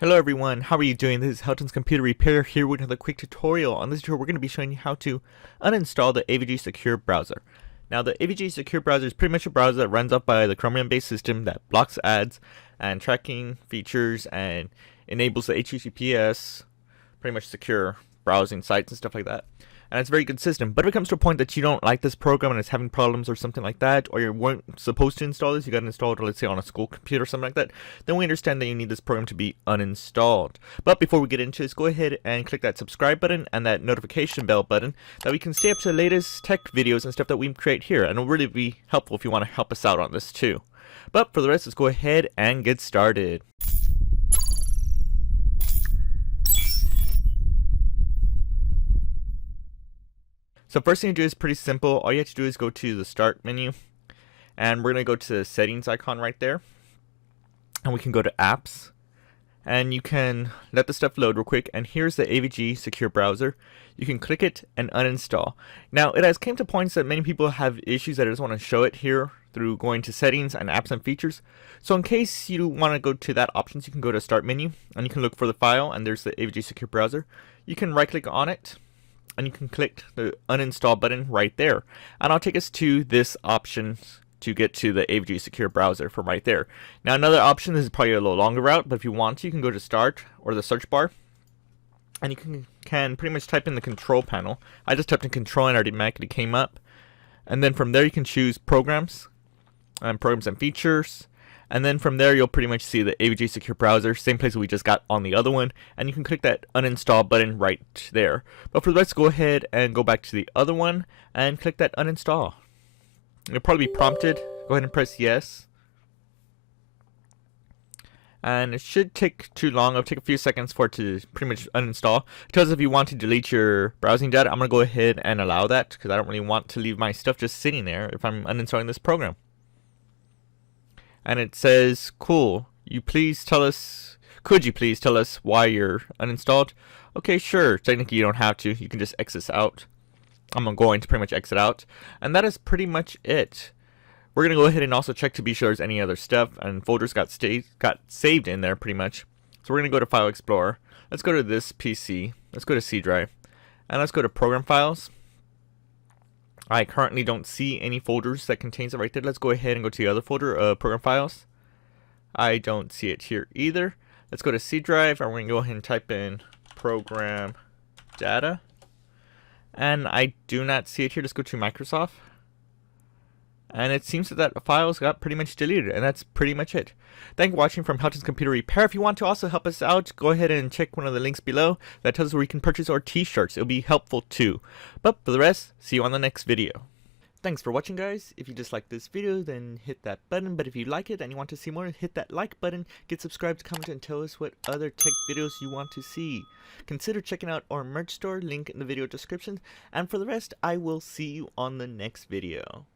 Hello everyone, how are you doing? This is Helton's Computer Repair here with another quick tutorial. On this tutorial we're going to be showing you how to uninstall the AVG Secure Browser. Now the AVG Secure Browser is pretty much a browser that runs off by the Chromium based system that blocks ads and tracking features and enables the HTTPS, pretty much secure browsing sites and stuff like that. And it's very good system, but if it comes to a point that you don't like this program and it's having problems or something like that, or you weren't supposed to install this, you got to install it, let's say on a school computer or something like that, then we understand that you need this program to be uninstalled. But before we get into this, go ahead and click that subscribe button and that notification bell button that we can stay up to the latest tech videos and stuff that we create here, and it'll really be helpful if you want to help us out on this too. But for the rest, let's go ahead and get started. So first thing you do is pretty simple. All you have to do is go to the start menu, and we're going to go to the settings icon right there, and we can go to apps, and you can let the stuff load real quick, and here's the AVG Secure Browser. You can click it and uninstall. Now it has came to points that many people have issues that I just want to show it here through going to settings and apps and features. So in case you want to go to that options, you can go to start menu and you can look for the file, and there's the AVG Secure Browser. You can right click on it and you can click the uninstall button right there, and I'll take us to this option to get to the AVG Secure Browser from right there. Now another option, this is probably a little longer route, but if you want to, you can go to start or the search bar, and you can pretty much type in the control panel. I just typed in control and it automatically came up, and then from there you can choose programs and features. And then from there, you'll pretty much see the AVG Secure Browser, same place we just got on the other one, and you can click that uninstall button right there. But for the rest, go ahead and go back to the other one and click that uninstall. You'll probably be prompted. Go ahead and press yes. And it should take too long. It'll take a few seconds for it to pretty much uninstall. It tells us if you want to delete your browsing data. I'm going to go ahead and allow that because I don't really want to leave my stuff just sitting there if I'm uninstalling this program. And it says, cool, could you please tell us why you're uninstalled? Okay, sure, technically you don't have to, you can just exit out. I'm going to pretty much exit out, and that is pretty much it. We're going to go ahead and also check to be sure there's any other stuff and folders got saved in there pretty much. So we're going to go to File Explorer, let's go to this PC, let's go to C drive, and let's go to Program Files. I currently don't see any folders that contains it right there. Let's go ahead and go to the other folder, Program Files. I don't see it here either. Let's go to C drive, and we're going to go ahead and type in Program Data. And I do not see it here. Let's go to Microsoft. And it seems that files got pretty much deleted, and that's pretty much it. Thank you for watching from Helton's Computer Repair. If you want to also help us out, go ahead and check one of the links below that tells us where you can purchase our t-shirts. It'll be helpful too. But for the rest, see you on the next video. Thanks for watching, guys. If you just like this video, then hit that button. But if you like it and you want to see more, hit that like button, get subscribed, comment, and tell us what other tech videos you want to see. Consider checking out our merch store, link in the video description. And for the rest, I will see you on the next video.